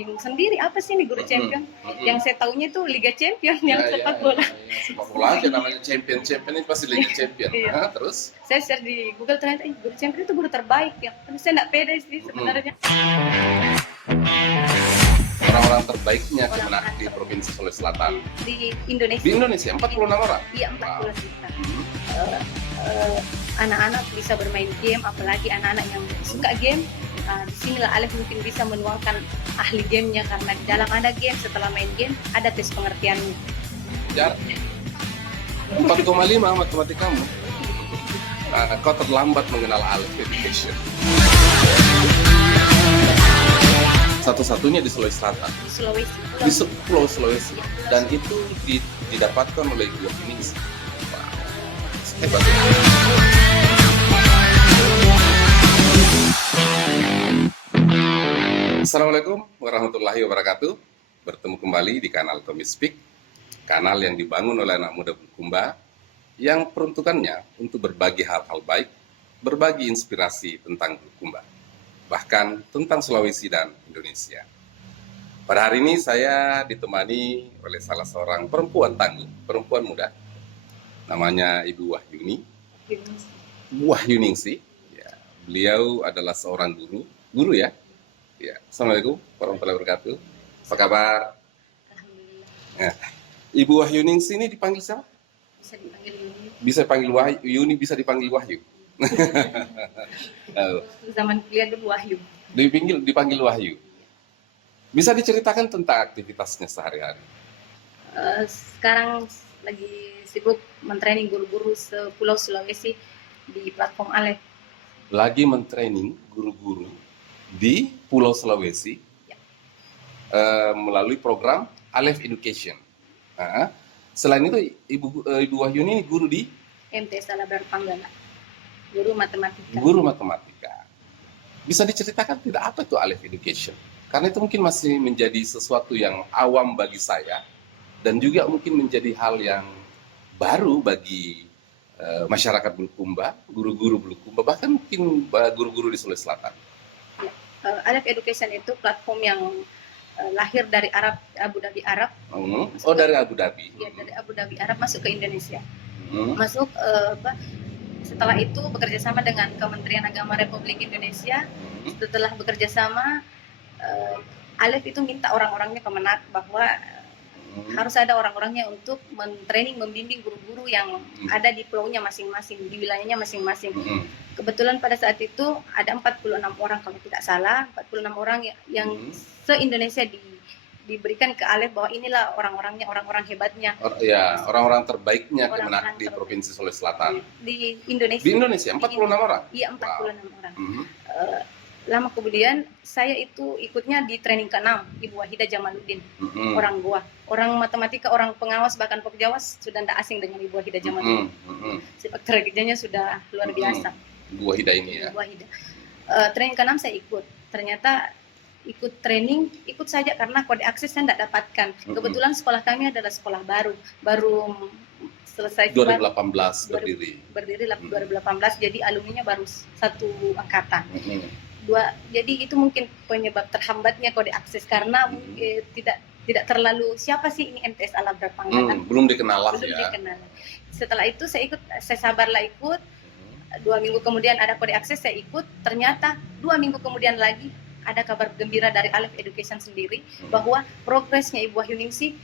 bingung sendiri, apa sih ini Guru Champion? Yang saya tahunya itu Liga Champion yang sepak bola. Sepak bola aja namanya champion ini pasti Liga Champion. Iya. Terus Saya search di Google ternyata Guru Champion itu guru terbaik ya. Saya nggak pede sih sebenarnya. Orang-orang terbaiknya Kemenak di Provinsi Sulawesi Selatan. Di Indonesia. Di Indonesia 46 orang. Iya, 40 juta. Anak-anak bisa bermain game, apalagi anak-anak yang suka game. Disinilah Alef mungkin bisa menuangkan ahli gamenya, karena di dalam ada game, setelah main game ada tes pengertiannya. Jar 4,5 matematikamu. Kau terlambat mengenal Alef Education. Satu-satunya di Sulawesi Selatan. Di Sulawesi. Di Pulau Sulawesi. Dan itu didapatkan oleh Ibu Yuningsi. Hebat. Assalamualaikum warahmatullahi wabarakatuh. Bertemu kembali di kanal Tommy Speak, kanal yang dibangun oleh anak muda Bulukumba yang peruntukannya untuk berbagi hal-hal baik, berbagi inspirasi tentang Bulukumba, bahkan tentang Sulawesi dan Indonesia. Pada hari ini saya ditemani oleh salah seorang perempuan tangguh, perempuan muda, namanya Ibu Wahyuningsi. Ya, beliau adalah seorang guru ya. Ya, Assalamualaikum warahmatullahi wabarakatuh. Apa kabar? Alhamdulillah. Ibu Wahyuningsi ini dipanggil siapa? Bisa dipanggil Yuni. Bisa panggil Yuni, bisa dipanggil Wahyu. Zaman kuliah dulu Wahyu. Dipanggil Wahyu. Bisa diceritakan tentang aktivitasnya sehari-hari? Sekarang lagi sibuk mentraining guru-guru sepulau Sulawesi di platform Alef. Lagi mentraining guru-guru di Pulau Sulawesi Ya. Melalui program Alef Education. Selain itu Ibu Wahyuni ini guru di MTS Alabrar Panggala, guru matematika. Guru matematika. Bisa diceritakan tidak apa itu Alef Education? Karena itu mungkin masih menjadi sesuatu yang awam bagi saya dan juga mungkin menjadi hal yang baru bagi masyarakat Bulukumba, guru-guru Bulukumba, bahkan mungkin guru-guru di Sulawesi Selatan. Alef Education itu platform yang lahir dari Abu Dhabi Arab. Dari Abu Dhabi. Ya, dari Abu Dhabi Arab masuk ke Indonesia. Setelah itu bekerja sama dengan Kementerian Agama Republik Indonesia. Setelah bekerja sama, Alef itu minta orang-orangnya Kemenak bahwa harus ada orang-orangnya untuk mentraining, membimbing guru-guru yang ada di pulaunya masing-masing, di wilayahnya masing-masing. Kebetulan pada saat itu ada 46 orang kalau tidak salah, 46 orang yang se-Indonesia diberikan ke Alef bahwa inilah orang-orangnya, orang-orang hebatnya. Orang-orang terbaiknya Kemenak di Provinsi Sulawesi Selatan. Di Indonesia. Di Indonesia 46 orang. Iya, 46 orang. Lama kemudian saya itu ikutnya di training ke-6 Ibu Wahidah Jamaluddin, orang Goa, orang matematika, orang pengawas, bahkan Pokjawas sudah tidak asing dengan Ibu Wahidah Jamaluddin. Sepak kerjanya sudah luar biasa. Ibu Wahidah ini ya. Ibu Wahidah. Training ke-6 saya ikut. Ternyata ikut training, ikut saja karena kode akses saya tidak dapatkan. Kebetulan sekolah kami adalah sekolah baru selesai 2018 berdiri 2018, jadi alumninya baru satu angkatan. Jadi itu mungkin penyebab terhambatnya kode akses karena tidak terlalu siapa sih ini MTS Alabrar Panggala. Belum dikenal lah ya. Dikenal. Setelah itu saya sabarlah ikut. 2 minggu kemudian ada kode akses, saya ikut. Ternyata 2 minggu kemudian lagi ada kabar gembira dari Alef Education sendiri bahwa progresnya Ibu Wahyuningsi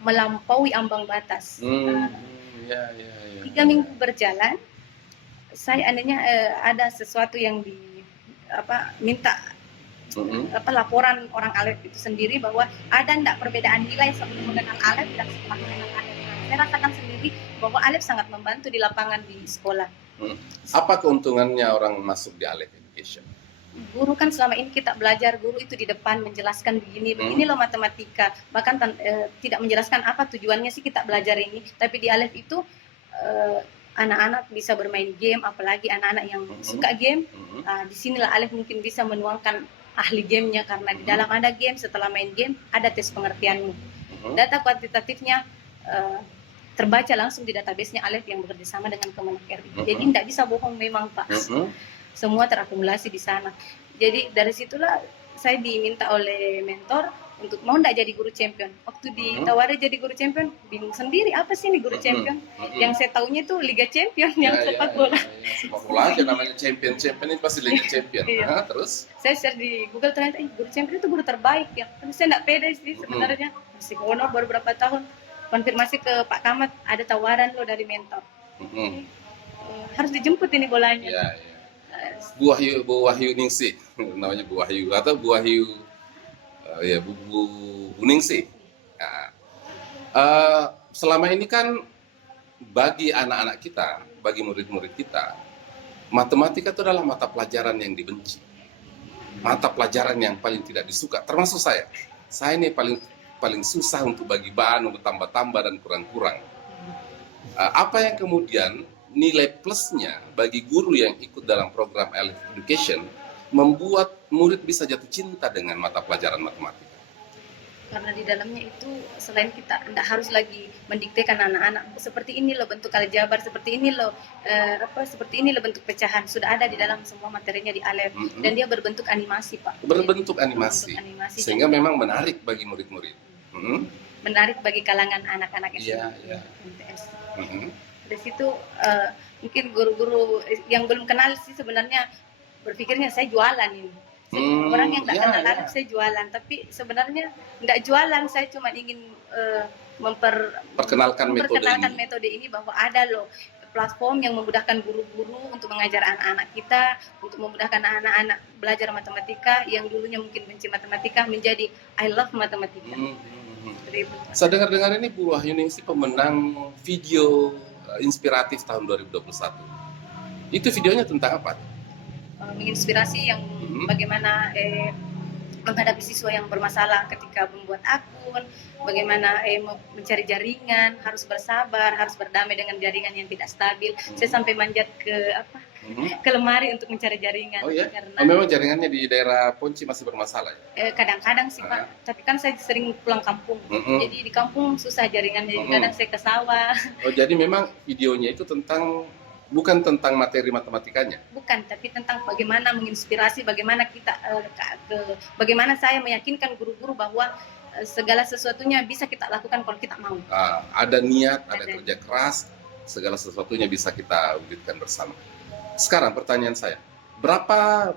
melampaui ambang batas. 3 minggu berjalan, saya anehnya ada sesuatu yang minta laporan orang Alef itu sendiri bahwa ada enggak perbedaan nilai sebelum mengenal Alef dan setelah mengenal Alef. Saya rasakan sendiri bahwa Alef sangat membantu di lapangan di sekolah. Apa keuntungannya orang masuk di Alef Education? Guru kan selama ini kita belajar, guru itu di depan menjelaskan begini loh matematika, bahkan tidak menjelaskan apa tujuannya sih kita belajar ini. Tapi di Alef itu anak-anak bisa bermain game, apalagi anak-anak yang suka game. Disinilah Alef mungkin bisa menuangkan ahli gamenya, karena di dalam ada game, setelah main game ada tes pengertianmu. Data kuantitatifnya terbaca langsung di database-nya Alef yang bekerja sama dengan Kemenak RI. Jadi tidak bisa bohong memang Pak. Semua terakumulasi di sana. Jadi dari situlah saya diminta oleh mentor untuk mau ndak jadi guru champion. Waktu ditawari jadi guru champion, bingung sendiri apa sih ini guru champion. Yang saya taunya itu Liga Champion yang sepak bola. Sepak bola aja namanya champion ini pasti Liga Champion. Iya. Terus Saya share di Google ternyata guru champion itu guru terbaik ya. Tapi saya nggak pede sih sebenarnya. Masih honor baru berapa tahun. Konfirmasi ke Pak Kamat, ada tawaran lo dari mentor. Harus dijemput ini bolanya. Iya. Bu Wahyu Ningsih namanya, Bu Wahyu atau Bu Wahyu Bu Ningsih. Nah, selama ini kan bagi anak-anak kita, bagi murid-murid kita, matematika itu adalah mata pelajaran yang dibenci, mata pelajaran yang paling tidak disuka, termasuk saya. Saya ini paling susah untuk bagi bahan, untuk tambah-tambah dan kurang-kurang. Apa yang kemudian nilai plusnya bagi guru yang ikut dalam program LF Education membuat murid bisa jatuh cinta dengan mata pelajaran matematika? Karena di dalamnya itu selain kita tidak harus lagi mendiktekan anak-anak seperti ini loh bentuk aljabar, seperti ini loh seperti ini loh bentuk pecahan, sudah ada di dalam semua materinya di Alef. Dan dia berbentuk animasi, Pak. Berbentuk animasi. Sehingga memang menarik bagi murid-murid. Menarik bagi kalangan anak-anak MTS. Dari situ mungkin guru-guru yang belum kenal sih sebenarnya berpikirnya saya jualan ini. Orang yang tidak kenal Alef saya jualan, tapi sebenarnya tidak jualan, saya cuma ingin memperkenalkan metode ini bahwa ada loh platform yang memudahkan guru-guru untuk mengajar anak-anak kita, untuk memudahkan anak-anak belajar matematika yang dulunya mungkin benci matematika menjadi I love matematika. Saya dengar-dengar ini Bu Wahyu Ningsih pemenang video inspiratif tahun 2021. Itu videonya tentang apa? Menginspirasi yang bagaimana menghadapi siswa yang bermasalah ketika membuat akun, bagaimana mencari jaringan, harus bersabar, harus berdamai dengan jaringan yang tidak stabil. Saya sampai manjat ke lemari untuk mencari jaringan. Oh ya? Karena memang jaringannya di daerah Ponci masih bermasalah ya? Kadang-kadang sih Pak, tapi kan saya sering pulang kampung, jadi di kampung susah jaringan, jadi kadang saya ke sawah. Oh jadi memang videonya itu bukan tentang materi matematikanya? Bukan, tapi tentang bagaimana menginspirasi, bagaimana kita, bagaimana saya meyakinkan guru-guru bahwa segala sesuatunya bisa kita lakukan kalau kita mau. Ada niat, ada kerja keras, segala sesuatunya bisa kita wujudkan bersama. Sekarang pertanyaan saya, berapa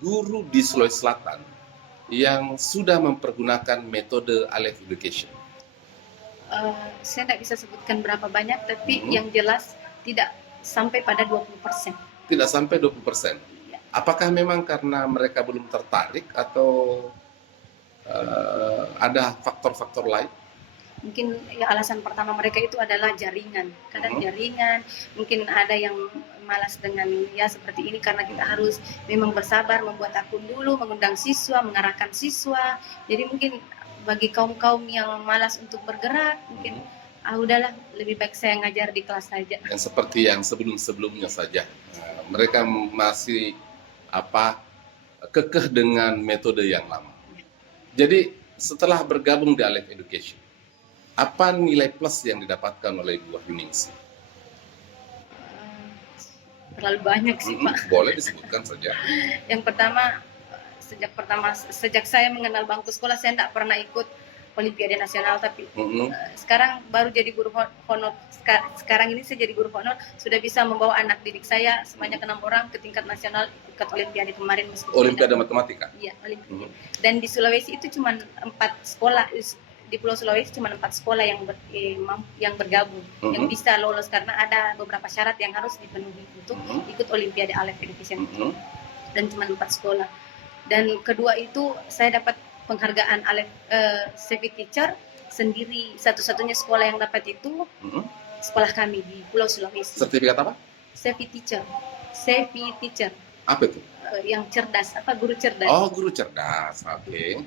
guru di Sulawesi Selatan yang sudah mempergunakan metode Alef Education? Saya tidak bisa sebutkan berapa banyak, tapi yang jelas tidak sampai pada 20%. Tidak sampai 20%? Ya. Apakah memang karena mereka belum tertarik atau ada faktor-faktor lain? Mungkin ya, alasan pertama mereka itu adalah jaringan. Kadang jaringan, mungkin ada yang malas dengan ya seperti ini karena kita harus memang bersabar membuat akun dulu, mengundang siswa, mengarahkan siswa. Jadi mungkin bagi kaum-kaum yang malas untuk bergerak, mungkin udahlah lebih baik saya ngajar di kelas saja. Yang seperti yang sebelum-sebelumnya saja. Mereka masih kekeh dengan metode yang lama. Jadi setelah bergabung di Alef Education, apa nilai plus yang didapatkan oleh Bu Wahyu Ningsih? Terlalu banyak sih Pak. Boleh disebutkan saja. Yang pertama, sejak saya mengenal bangku sekolah, saya tidak pernah ikut Olimpiade Nasional, tapi sekarang baru jadi guru honor. Sekarang ini saya jadi guru honor, sudah bisa membawa anak didik saya sebanyak 6 orang ke tingkat nasional ikut Olimpiade kemarin. Olimpiade Matematika? Iya, Olimpiade. Dan di Sulawesi itu cuma 4 sekolah, di Pulau Sulawesi cuma 4 sekolah yang bergabung, yang bisa lolos karena ada beberapa syarat yang harus dipenuhi untuk ikut Olimpiade Alef Education. Dan cuma 4 sekolah. Dan kedua itu saya dapat penghargaan Alef Savvy Teacher sendiri, satu-satunya sekolah yang dapat itu sekolah kami di Pulau Sulawesi. Sertifikat apa? Savvy Teacher. Savvy Teacher. Apa itu? Yang cerdas, guru cerdas. Oh, guru cerdas. Oke.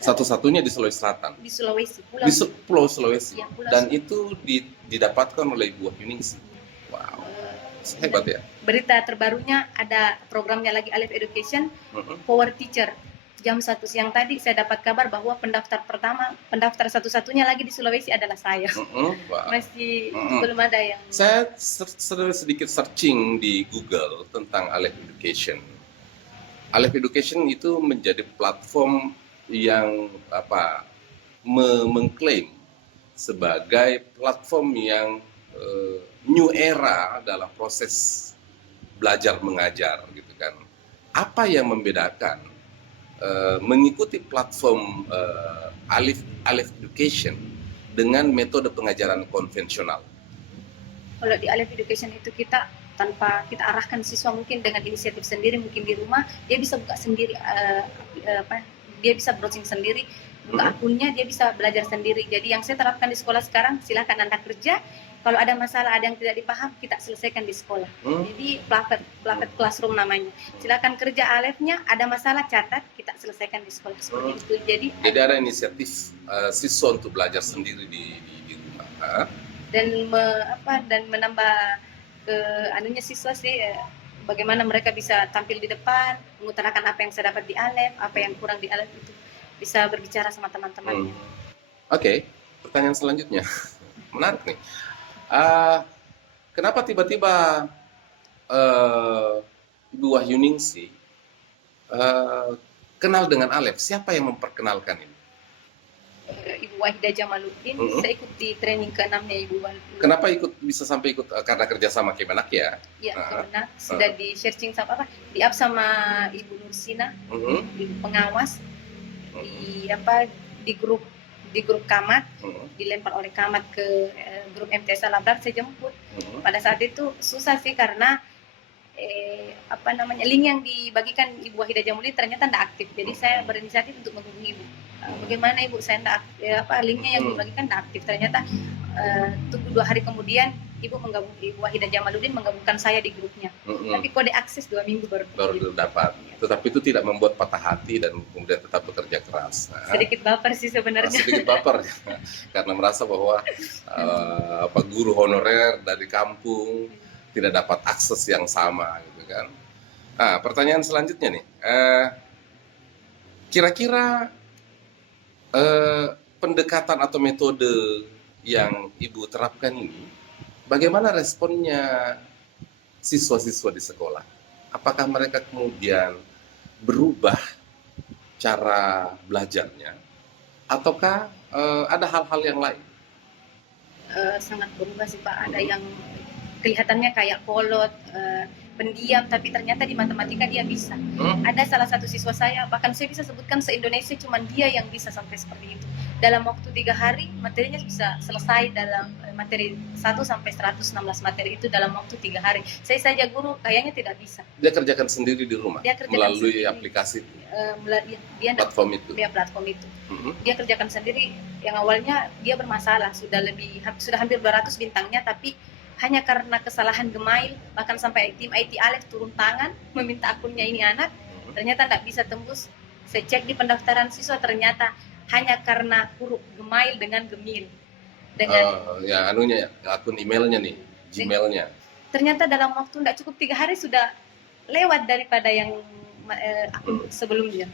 Satu-satunya di Sulawesi Selatan. Di Sulawesi, Pulau Sulawesi. Ya, Dan itu didapatkan oleh Bu Wahyu Ningsih. Wow. Hebat ya. Berita terbarunya ada programnya lagi Alef Education, Power Teacher. Jam 1 siang tadi saya dapat kabar bahwa pendaftar satu-satunya lagi di Sulawesi adalah saya. Wow. Masih belum ada yang. Saya sedikit searching di Google tentang Alef Education. Aleph Education itu menjadi platform yang mengklaim sebagai platform yang new era dalam proses belajar mengajar gitu kan. Apa yang membedakan mengikuti platform Aleph Education dengan metode pengajaran konvensional? Kalau di Aleph Education itu kita tanpa kita arahkan siswa mungkin dengan inisiatif sendiri, mungkin di rumah dia bisa buka sendiri dia bisa browsing sendiri, buka akunnya, dia bisa belajar sendiri. Jadi yang saya terapkan di sekolah sekarang, silakan Anda kerja, kalau ada masalah, ada yang tidak dipaham, kita selesaikan di sekolah. Jadi Plafet Classroom namanya. Silakan kerja Alephnya, ada masalah catat, kita selesaikan di sekolah seperti itu. Jadi ada inisiatif siswa untuk belajar sendiri di rumah. Dan menambah anunya siswa sih, bagaimana mereka bisa tampil di depan, mengutarakan apa yang saya dapat di Aleph, apa yang kurang di Aleph, itu bisa berbicara sama teman-temannya. Oke, pertanyaan selanjutnya menarik nih. Kenapa tiba-tiba Ibu Wahyuningsih kenal dengan Aleph? Siapa yang memperkenalkan ini? Ibu Wahidah Jamaluddin. Saya ikut di training ke-6-nya Ibu Wahidah. Kenapa bisa sampai ikut? Karena kerjasama Kemenak ya? Iya, Kemenak. Sudah di searching sama di up sama Ibu Nursina, Ibu pengawas, di grup Kamat, dilempar oleh Kamat ke grup MTS Labrar, saya jemput. Pada saat itu susah sih karena link yang dibagikan Ibu Wahidah Jamaluddin ternyata tidak aktif. Jadi saya berinisiatif untuk menghubungi Ibu. Bagaimana Ibu, saya linknya yang dibagikan tidak aktif. Ternyata tunggu 2 hari kemudian Ibu Wahidah Jamaluddin menggabungkan saya di grupnya. Tapi kode akses 2 minggu baru dapat. Tetapi itu tidak membuat patah hati dan kemudian tetap bekerja keras. Sedikit baper sih sebenarnya. Sedikit baper karena merasa bahwa guru honorer dari kampung tidak dapat akses yang sama gitu kan. Nah, pertanyaan selanjutnya nih, kira-kira pendekatan atau metode yang Ibu terapkan ini, bagaimana responnya siswa-siswa di sekolah? Apakah mereka kemudian berubah cara belajarnya, ataukah ada hal-hal yang lain? Sangat berubah sih Pak. Ada yang kelihatannya kayak kolot, pendiam, tapi ternyata di matematika dia bisa. Ada salah satu siswa saya, bahkan saya bisa sebutkan se-Indonesia cuman dia yang bisa sampai seperti itu. Dalam waktu 3 hari materinya bisa selesai dalam materi 1 sampai 116 materi itu dalam waktu 3 hari. Saya saja guru kayaknya tidak bisa. Dia kerjakan sendiri di rumah melalui aplikasi platform itu. Dia kerjakan sendiri. Yang awalnya dia bermasalah, sudah hampir 200 bintangnya, tapi hanya karena kesalahan Gmail, bahkan sampai tim IT Aleph turun tangan meminta akunnya ini anak, ternyata tidak bisa tembus. Saya cek di pendaftaran siswa, ternyata hanya karena huruf Gmail dengan Gemil. Akun emailnya nih, Gmailnya. Ternyata dalam waktu tidak cukup 3 hari sudah lewat daripada yang akun sebelumnya.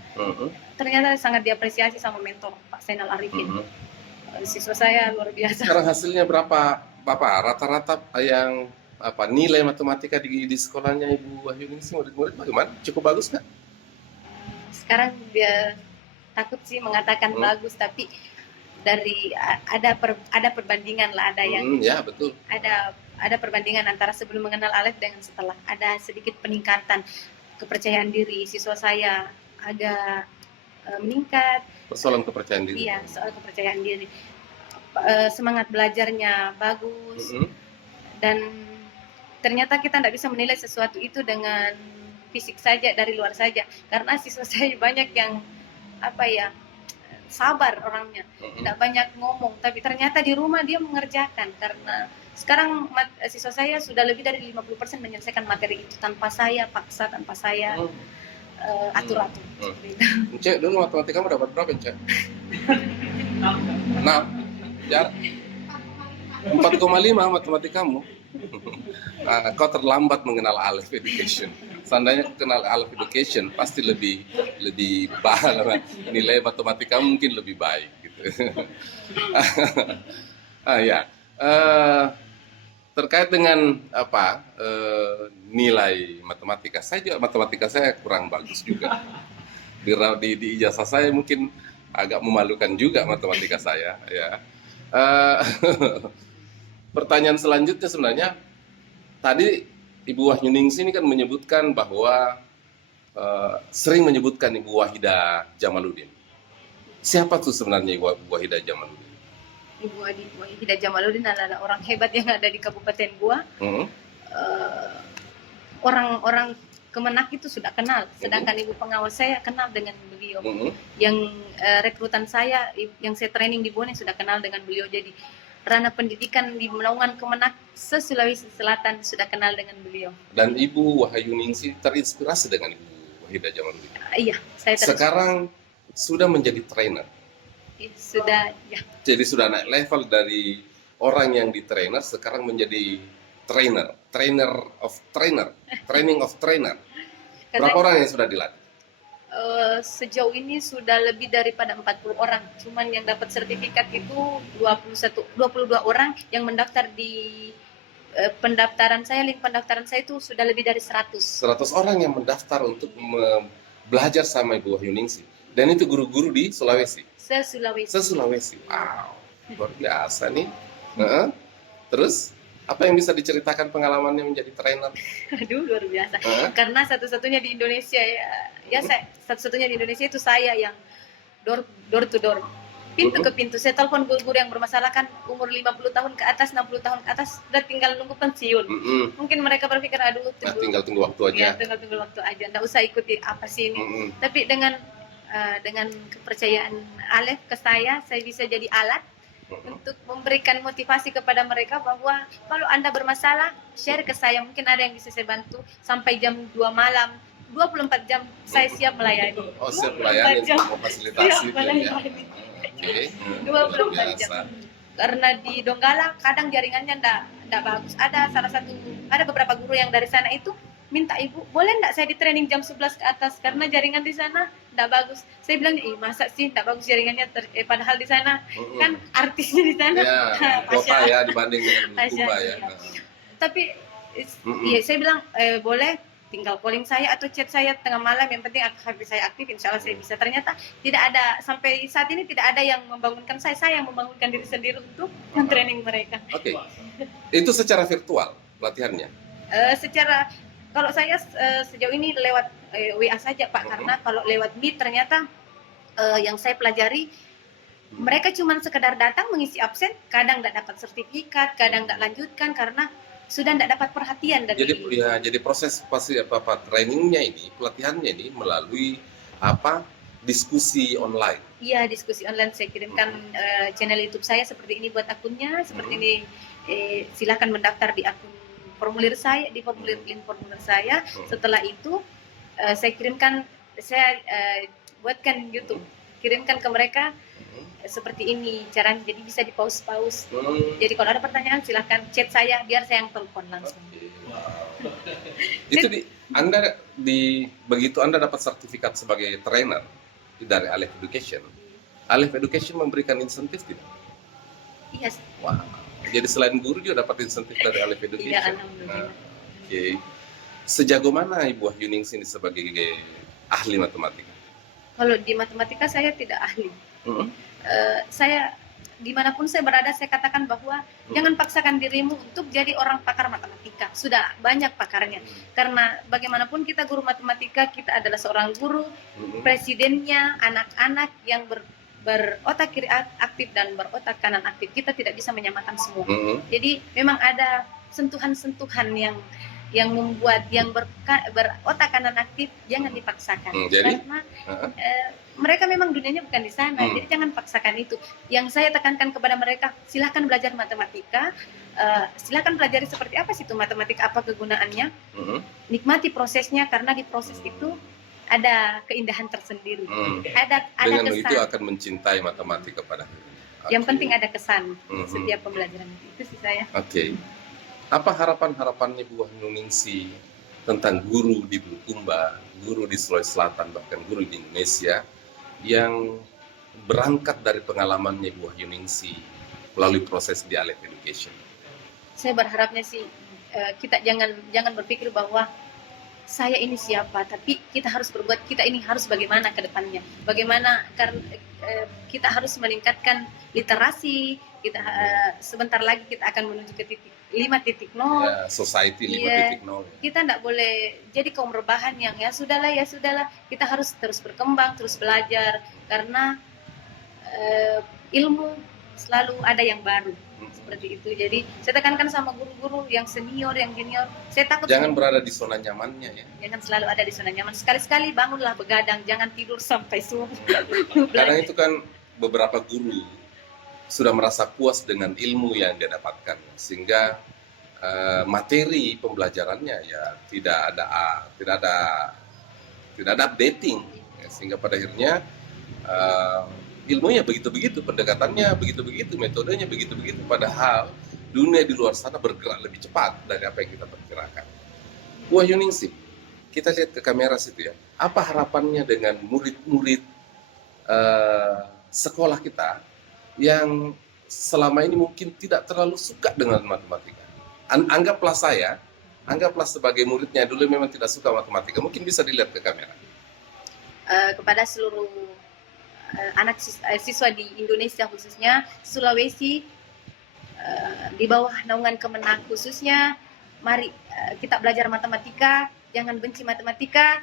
Ternyata sangat diapresiasi sama mentor Pak Zainal Arifin. Siswa saya luar biasa. Sekarang hasilnya berapa? Bapak, rata-rata yang nilai matematika di sekolahnya Ibu Wahyuningsih, murid-murid bagaimana? Cukup bagus nggak? Sekarang dia takut sih mengatakan bagus, tapi ada perbandingan lah, ada yang ya betul. Ada perbandingan antara sebelum mengenal Aleph dengan setelah. Ada sedikit peningkatan kepercayaan diri siswa saya, agak meningkat. Persoalan kepercayaan diri. Iya, soal kepercayaan diri. Semangat belajarnya bagus, dan ternyata kita tidak bisa menilai sesuatu itu dengan fisik saja, dari luar saja, karena siswa saya banyak yang sabar orangnya, tidak banyak ngomong, tapi ternyata di rumah dia mengerjakan. Karena sekarang siswa saya sudah lebih dari 50% menyelesaikan materi itu tanpa saya paksa, tanpa saya atur-atur. Cek, dulu matematika kamu dapat berapa, Cek? 6. Ya, 4,5 matematikamu. Kau terlambat mengenal Aleph Education. Seandainya kenal Aleph Education, pasti lebih baik, nilai matematika mungkin lebih baik gitu. terkait dengan nilai matematika, saya juga matematika saya kurang bagus juga. Di ijazah saya mungkin agak memalukan juga matematika saya, ya. Eh, Pertanyaan selanjutnya sebenarnya tadi Ibu Wahyuningsi ini kan menyebutkan bahwa sering menyebutkan Ibu Wahidah Jamaluddin. Siapa tuh sebenarnya Ibu Wahidah Jamaluddin? Ibu Wahidah Jamaluddin adalah orang hebat yang ada di Kabupaten Goa. Orang-orang Kemenak itu sudah kenal, sedangkan ibu pengawas saya kenal dengan beliau. Yang rekrutan saya, yang saya training di Bone sudah kenal dengan beliau. Jadi ranah pendidikan di Naungan Kemenak se-Sulawesi Selatan sudah kenal dengan beliau. Dan Ibu Wahyuningsi terinspirasi dengan Ibu Wahidah Jamaluddin? Iya, saya sekarang sudah menjadi trainer? Sudah, ya. Jadi sudah naik level dari orang yang di trainer, sekarang menjadi training of trainer. Berapa orang yang sudah dilatih? Sejauh ini sudah lebih daripada 40 orang. Cuman yang dapat sertifikat itu 22 orang yang mendaftar di link pendaftaran saya itu sudah lebih dari 100. 100 orang yang mendaftar untuk belajar sama Ibu Wahyuningsi. Dan itu guru-guru di Sulawesi? Se-Sulawesi. Wow, luar biasa nih. Terus apa yang bisa diceritakan pengalamannya menjadi trainer? Aduh, luar biasa. Karena satu-satunya di Indonesia satu-satunya di Indonesia itu saya yang door to door, pintu ke pintu. Saya telepon guru-guru yang bermasalah kan umur 50 tahun ke atas, 60 tahun ke atas, sudah tinggal nunggu pensiun. Mungkin mereka berpikir aduh tinggal tunggu waktu aja. Ya, tinggal tunggu waktu aja, enggak usah ikuti apa sih ini. Tapi dengan kepercayaan Alef ke saya bisa jadi alat untuk memberikan motivasi kepada mereka bahwa kalau Anda bermasalah, share ke saya, mungkin ada yang bisa saya bantu. Sampai jam 2 malam, 24 jam saya siap melayani. Oh, siap melayani, memfasilitasi. Siap melayani. Oke. 24 jam. Karena di Donggala kadang jaringannya enggak bagus. Ada beberapa guru yang dari sana itu minta ibu, boleh enggak saya di training jam 11 ke atas karena jaringan di sana enggak bagus. Saya bilang, masa sih enggak bagus jaringannya, padahal di sana kan artisnya di sana. Ya, kota ya dibanding dengan Kumba ya. Tapi saya bilang boleh, tinggal calling saya atau chat saya tengah malam, yang penting HP saya aktif, insya Allah saya bisa. Ternyata tidak ada, sampai saat ini tidak ada yang membangunkan saya yang membangunkan diri sendiri untuk men-training mereka. Oke. Itu secara virtual pelatihannya? Kalau saya sejauh ini lewat WA saja Pak, karena kalau lewat Meet ternyata yang saya pelajari mereka cuma sekedar datang mengisi absen, kadang tidak dapat sertifikat, kadang tidak lanjutkan karena sudah tidak dapat perhatian dari. Jadi proses trainingnya ini, pelatihannya ini melalui diskusi online. Iya, diskusi online. Saya kirimkan channel YouTube saya seperti ini buat akunnya, seperti ini. Silakan mendaftar di akun formulir saya, di link formulir saya. Setelah itu saya buatkan YouTube, kirimkan ke mereka. Seperti ini caranya, jadi bisa di pause. Jadi kalau ada pertanyaan silahkan chat saya, biar saya yang telepon langsung. Itu begitu Anda dapat sertifikat sebagai trainer dari Alef Education, Alef Education memberikan insentif tidak? Iya. Wow. Jadi selain guru juga dapat insentif dari Alef Education. Iya, alhamdulillah. Oke. Sejago mana Ibu Wahyuningsi ini sebagai ahli matematika? Kalau di matematika saya tidak ahli. Saya dimanapun saya berada, saya katakan bahwa jangan paksakan dirimu untuk jadi orang pakar matematika. Sudah banyak pakarnya. Karena bagaimanapun kita guru matematika, kita adalah seorang guru, presidennya, anak-anak yang berotak kiri aktif dan berotak kanan aktif. Kita tidak bisa menyamakan semua. Jadi memang ada sentuhan-sentuhan yang membuat yang berotak kanan aktif jangan dipaksakan. Karena mereka memang dunianya bukan di sana, jadi jangan paksakan itu. Yang saya tekankan kepada mereka, silakan belajar matematika, silakan pelajari seperti apa sih itu matematika, apa kegunaannya, nikmati prosesnya, karena di proses itu ada keindahan tersendiri, ada dengan kesan. begitu akan mencintai matematika pada akhirnya. Yang penting ada kesan setiap pembelajaran itu sih saya. Oke. Apa harapan-harapannya Bu Wahyuningsi tentang guru di Bulukumba, guru di Sulawesi Selatan, bahkan guru di Indonesia yang berangkat dari pengalamannya Bu Wahyuningsi melalui proses di Alef Education? Saya berharapnya sih kita jangan berpikir bahwa saya ini siapa, tapi kita harus berbuat, kita ini harus bagaimana ke depannya. Bagaimana karena kita harus meningkatkan literasi, kita sebentar lagi kita akan menuju ke titik 5.0. Ya, society 5.0. Kita tidak boleh jadi kaum rebahan yang ya sudahlah, kita harus terus berkembang, terus belajar, karena ilmu selalu ada yang baru. Seperti itu. Jadi saya tekankan sama guru-guru yang senior, yang junior, saya takut jangan berada di zona nyamannya ya. Jangan selalu ada di zona nyaman. Sekali-sekali bangunlah begadang, jangan tidur sampai subuh. Kadang itu kan beberapa guru sudah merasa puas dengan ilmu yang dia dapatkan, sehingga materi pembelajarannya ya tidak ada updating, ya, sehingga pada akhirnya ilmunya begitu-begitu, pendekatannya begitu-begitu, metodenya begitu-begitu, padahal dunia di luar sana bergerak lebih cepat dari apa yang kita perkirakan. Wahyu Ningsih, kita lihat ke kamera situ ya, apa harapannya dengan murid-murid sekolah kita yang selama ini mungkin tidak terlalu suka dengan matematika? Anggaplah sebagai muridnya dulu memang tidak suka matematika, mungkin bisa dilihat ke kamera. Kepada seluruh anak siswa di Indonesia, khususnya Sulawesi, di bawah naungan Kemenak khususnya, mari kita belajar matematika, jangan benci matematika,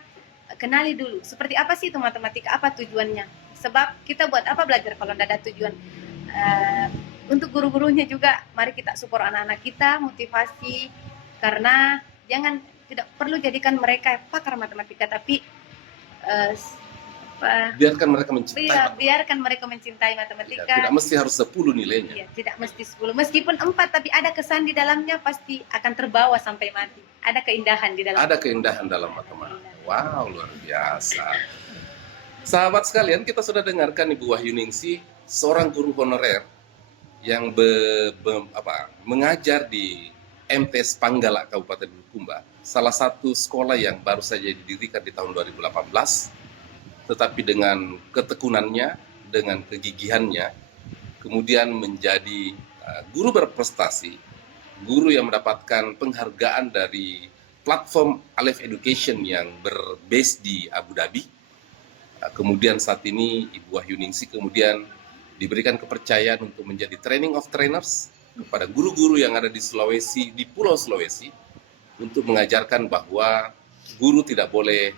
kenali dulu seperti apa sih itu matematika, apa tujuannya, sebab kita buat apa belajar kalau tidak ada tujuan. Untuk guru-gurunya juga mari kita support anak-anak kita, motivasi, karena tidak perlu jadikan mereka pakar matematika, tapi biarkan mereka mencintai biarkan mereka mencintai matematika. Tidak mesti harus 10 nilainya. Iya, tidak mesti 10. Meskipun 4 tapi ada kesan di dalamnya, pasti akan terbawa sampai mati. Ada keindahan di dalam. Ada keindahan dalam matematika. Wow, luar biasa. Sahabat sekalian, kita sudah dengarkan Ibu Wahyu Ningsih, seorang guru honorer yang mengajar di MTS Panggala Kabupaten Bulukumba, salah satu sekolah yang baru saja didirikan di tahun 2018. Tetapi dengan ketekunannya, dengan kegigihannya, kemudian menjadi guru berprestasi, guru yang mendapatkan penghargaan dari platform Aleph Education yang berbase di Abu Dhabi. Kemudian saat ini Ibu Wahyu Ningsih kemudian diberikan kepercayaan untuk menjadi training of trainers kepada guru-guru yang ada di Sulawesi, di Pulau Sulawesi, untuk mengajarkan bahwa guru tidak boleh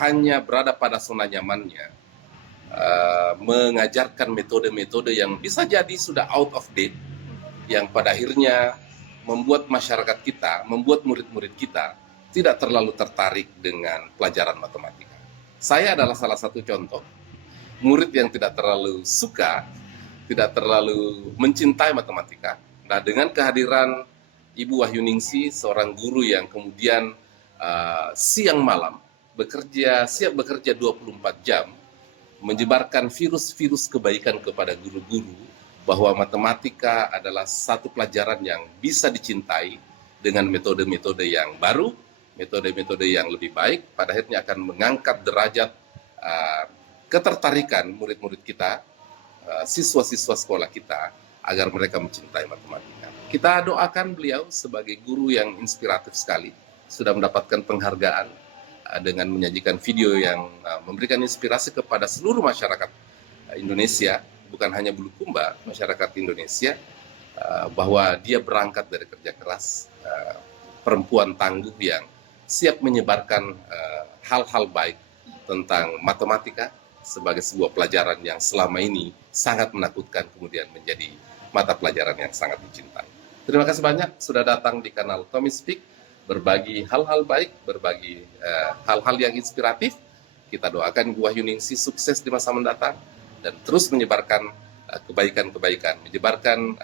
hanya berada pada zona nyamannya, mengajarkan metode-metode yang bisa jadi sudah out of date, yang pada akhirnya membuat masyarakat kita, membuat murid-murid kita tidak terlalu tertarik dengan pelajaran matematika. Saya adalah salah satu contoh murid yang tidak terlalu suka, tidak terlalu mencintai matematika. Nah, dengan kehadiran Ibu Wahyu Ningsih, seorang guru yang kemudian siang malam siap bekerja 24 jam, menyebarkan virus-virus kebaikan kepada guru-guru, bahwa matematika adalah satu pelajaran yang bisa dicintai dengan metode-metode yang baru, metode-metode yang lebih baik, pada akhirnya akan mengangkat derajat ketertarikan murid-murid kita, siswa-siswa sekolah kita, agar mereka mencintai matematika. Kita doakan beliau sebagai guru yang inspiratif sekali, sudah mendapatkan penghargaan dengan menyajikan video yang memberikan inspirasi kepada seluruh masyarakat Indonesia, bukan hanya Bulukumba, masyarakat Indonesia, bahwa dia berangkat dari kerja keras, perempuan tangguh yang siap menyebarkan hal-hal baik tentang matematika sebagai sebuah pelajaran yang selama ini sangat menakutkan, kemudian menjadi mata pelajaran yang sangat dicintai. Terima kasih banyak sudah datang di kanal Tommy Speak, berbagi hal-hal baik, berbagi hal-hal yang inspiratif. Kita doakan Ibu Wahyu Ningsih sukses di masa mendatang dan terus menyebarkan kebaikan-kebaikan, menyebarkan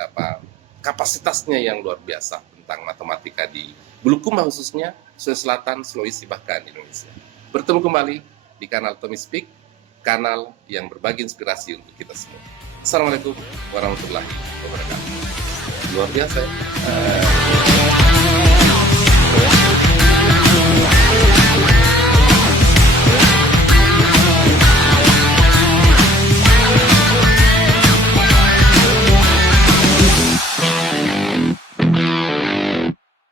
kapasitasnya yang luar biasa tentang matematika di Bulukumba khususnya, Sulawesi Selatan, Sulawesi, bahkan Indonesia. Bertemu kembali di kanal Tommy Speak, kanal yang berbagi inspirasi untuk kita semua. Assalamualaikum warahmatullahi wabarakatuh. Luar biasa ya.